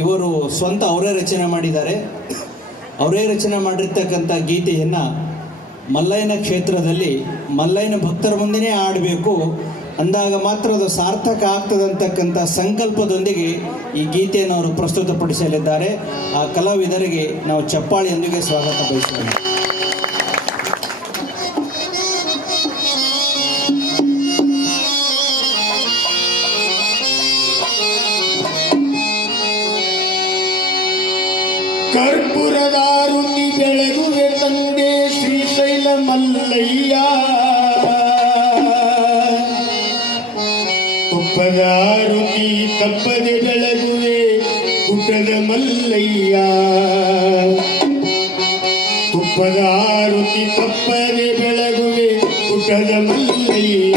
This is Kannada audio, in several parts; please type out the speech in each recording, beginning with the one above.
ಇವರು ಸ್ವಂತ ಅವರೇ ರಚನೆ ಮಾಡಿದ್ದಾರೆ. ಅವರೇ ರಚನೆ ಮಾಡಿರ್ತಕ್ಕಂಥ ಗೀತೆಯನ್ನು ಮಲ್ಲಯ್ಯನ ಕ್ಷೇತ್ರದಲ್ಲಿ ಮಲ್ಲಯ್ಯನ ಭಕ್ತರ ಮುಂದೆನೇ ಆಡಬೇಕು ಅಂದಾಗ ಮಾತ್ರ ಅದು ಸಾರ್ಥಕ ಆಗ್ತದಂತಕ್ಕಂಥ ಸಂಕಲ್ಪದೊಂದಿಗೆ ಈ ಗೀತೆಯನ್ನು ಅವರು ಪ್ರಸ್ತುತಪಡಿಸಲಿದ್ದಾರೆ. ಆ ಕಲಾವಿದರಿಗೆ ನಾವು ಚಪ್ಪಾಳಿಯೊಂದಿಗೆ ಸ್ವಾಗತ ಬಯಸೋಣ. ಕರ್ಪೂರದಾರುತಿ ಬೆಳಗುವೆ ತಂದೆ ಶ್ರೀಶೈಲ ಮಲ್ಲಯ್ಯ, ತುಪ್ಪದಾರುತಿ ತಪ್ಪದೆ ಬೆಳಗುವೆ ಗುಡ್ಡದ ಮಲ್ಲಯ್ಯ, ತುಪ್ಪದಾರುತಿ ತಪ್ಪದೆ ಬೆಳಗುವೆ ಗುಡ್ಡದ ಮಲ್ಲಯ್ಯ.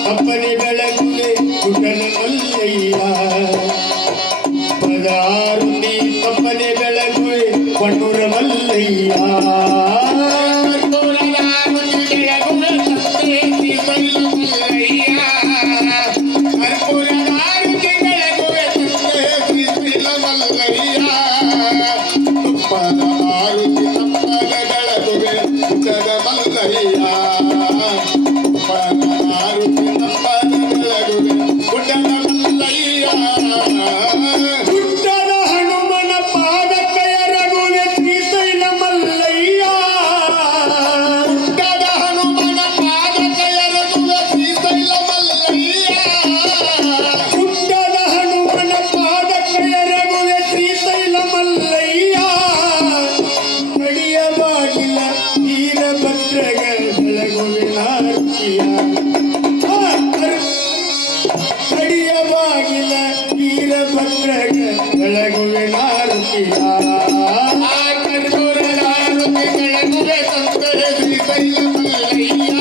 ಅಪ್ಪನೆ ಬೆಳಗುವೆ ಗುಡ್ಡದ ಮಲ್ಲಯ್ಯ, ಪದಾರುತಿ ಅಪ್ಪನೆ ಬೆಳಗುವೆ ಕಣ್ಣೂರ ಮಲ್ಲಯ್ಯ. ಕಡಿಯವಾಗಿಲ ವೀರಭದ್ರಗ ಬೆಳಗುವೆ ನಾರುತಿಯ, ಕರ್ಪೂರದಾರುತಿ ಬೆಳಗುವೆ ತಂದೆ ಶ್ರೀಶೈಲ ಮಲ್ಲಯ್ಯ,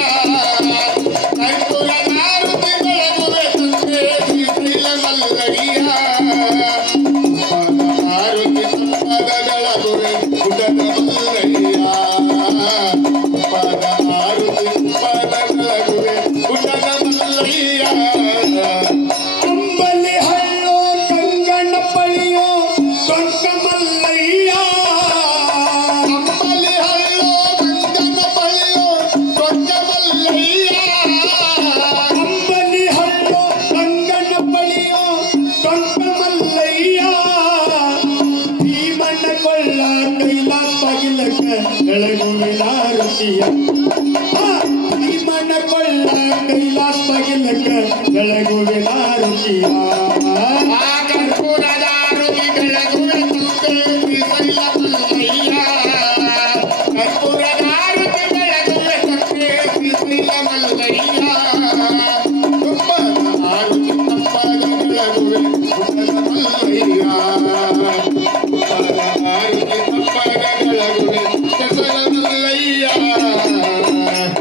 ಕರ್ಪೂರದಾರುತಿ ಬೆಳಗುವೆ ತಂದೆ ಶ್ರೀಶೈಲ ಮಲ್ಲಯ್ಯ, ಆರುತಿ ತಪ್ಪದ ಬೆಳಗುವೆ ಗುಡ್ಡದ ಮಲ್ಲಯ್ಯ, ಆರುತಿ ತಪ್ಪದ ಬೆಳಗುವೆ ಗುಡ್ಡದ ಮಲ್ಲಯ್ಯ. ಅಂಬಲಿ ಹಳ್ಳೋ ಕಂಗಣ್ಣ ಪಳಿಯೋ ದೊಡ್ಡ ಮಲ್ಲಯ್ಯ, ಅಂಬಲಿ ಹಳ್ಳೋ ಕಂಗಣ್ಣ ಪಳಿಯೋ ದೊಡ್ಡ ಮಲ್ಲಯ್ಯ, ಅಂಬಲಿ ಹಳ್ಳೋ ಕಂಗಣ್ಣ ಪಳಿಯೋ ದೊಡ್ಡ ಮಲ್ಲಯ್ಯ, ಭೀಮಣ್ಣ ಕೊಳ್ಳ ಕೈಲಾಸ ಪಗಿಲಕ ಬೆಳಗುವೆ ನಾರುತಿಯ, ಭೀಮಣ್ಣ ಕೊಳ್ಳ ಕೈಲಾಸ ಪಗಿಲಕ ಬೆಳಗುವೆ ನಾರುತಿಯ, ಕರ್ಪೂರದಾರುತಿ ಬೆಳಗುವೆ ತಂದೆ ಶ್ರೀಶೈಲ ಮಲ್ಲಯ್ಯ, ಕರ್ಪೂರದಾರುತಿ ಬೆಳಗುವೆ ತಂದೆ ಶ್ರೀಶೈಲ ಮಲ್ಲಯ್ಯ, ತುಪ್ಪದಾರುತಿ ತಪ್ಪದ ಬೆಳಗುವೆ ಗುಡ್ಡದ ಮಲ್ಲಯ್ಯ, ತುಪ್ಪದಾರುತಿ ತಪ್ಪದ ಬೆಳಗುವೆ ಗುಡ್ಡದ ಮಲ್ಲಯ್ಯ.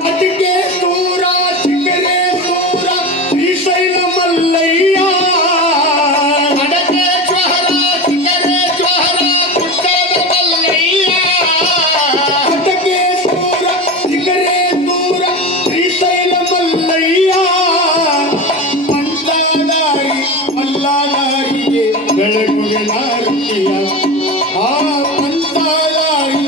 ಅಟಿಕೆ ದೂರ ಚಿಕ್ಕರೆ ದೂರ ಶ್ರೀಶೈಲ ಮಲ್ಲಯ್ಯ, ಅಡಕೆ ಜ್ವರ ಚಿಕ್ಕರೆ ಜ್ವರ ಗುಡ್ಡದ ಮಲ್ಲಯ್ಯ, ಅಟಕೆ ದೂರ ಚಿಕ್ಕರೆ ದೂರ ಶ್ರೀಶೈಲ ಮಲ್ಲಯ್ಯ, ಪಂಚದಾರಿ ಮಲ್ಲದಾರಿಗೆ ಬೆಳಗುವೆ ನಾರುತಿಯ, ಆ ಪಂಚದಾರಿ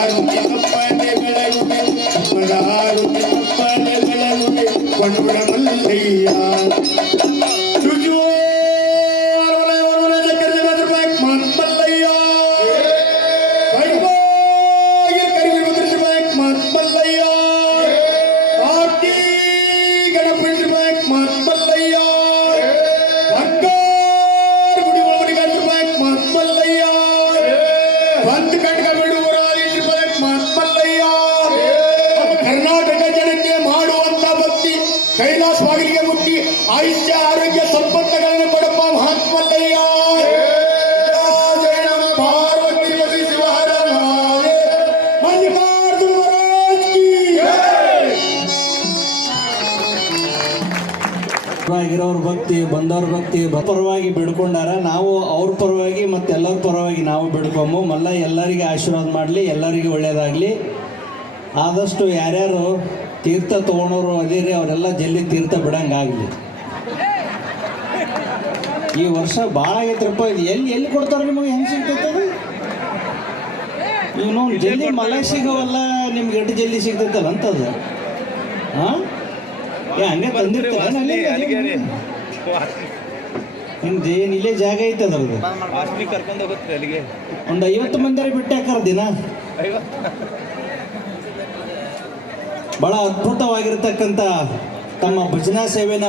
ತಪ್ಪದಾರು ತಪ್ಪದೆ ಬೆಳಗುವೆ ತಪ್ಪದಾರು ತಪ್ಪದೆ ಬೆಳಗುವೆ ಕೊಂಡುಳ ಮಲ್ಲಯ್ಯ ಕರ್ನಾಟಕ ಜನತೆ ಮಾಡುವಂತ ಭಕ್ತಿ ಕೈಲಾಸವಾಗಲಿಗೆ ಮುಟ್ಟಿ ಆಯುಷ್ಯ ಆರೋಗ್ಯ ಸಂಪತ್ತುಗಳನ್ನು ಕೊಡಪ್ಪ ಮಹಾತ್ಮಲ್ಲಯ್ಯ ಜಯ ನಮ ಪಾರ್ವತಿ ಪತಿ ಶಿವಹರ ಮಲ್ಲಿಕಾರ್ಜುನ ಮಹಾರಾಜ್ ಕಿ ಆಗಿರೋರ ಭಕ್ತಿ ಬಂದವ್ರ ಭಕ್ತಿ ಪರವಾಗಿ ಬಿಡ್ಕೊಂಡಾರ ನಾವು ಅವ್ರ ಪರವಾಗಿ ಮತ್ತು ಎಲ್ಲರ ಪರವಾಗಿ ನಾವು ಬಿಡ್ಕೊಂಬು ಮಲ್ಲ ಎಲ್ಲರಿಗೆ ಆಶೀರ್ವಾದ ಮಾಡಲಿ ಎಲ್ಲರಿಗೆ ಒಳ್ಳೇದಾಗಲಿ. ಆದಷ್ಟು ಯಾರ್ಯಾರು ತೀರ್ಥ ತೊಗೊಳೋರು ಅದಿರಿ ಅವರೆಲ್ಲ ಜಲ್ದಿ ತೀರ್ಥ ಬಿಡಂಗಾಗಲಿ. ಈ ವರ್ಷ ಭಾಳ ಆಗೈತ್ರಪ್ಪ. ಇದು ಎಲ್ಲಿ ಕೊಡ್ತಾರೆ ನಿಮಗೆ? ಹೆಂಗೆ ಸಿಗ್ತೈತದು? ಇವನು ಜಲ್ದಿ ಮಳೆ ಸಿಗೋವಲ್ಲ, ನಿಮ್ಗೆ ಎಷ್ಟು ಜಲ್ದಿ ಸಿಗ್ತೈತಲ್ಲ ಅಂತದು. ಹಾಂ ಹಂಗೆ ತಂದಿರ್ತಾರೆ ನಿಮ್ದು ಏನು ಇಲ್ಲೇ ಜಾಗ ಐತೆ ಅದ್ರದ್ದು. ಕರ್ಕೊಂಡು ಹೋಗುತ್ತೆ ಅಲ್ಲಿಗೆ ಒಂದು 50 ಮಂದಿ ಬಿಟ್ಟು ಹಾಕಾರ ದಿನ. ಬಹಳ ಅದ್ಭುತವಾಗಿರ್ತಕ್ಕಂಥ ತಮ್ಮ ಭಜನಾ ಸೇವೆನ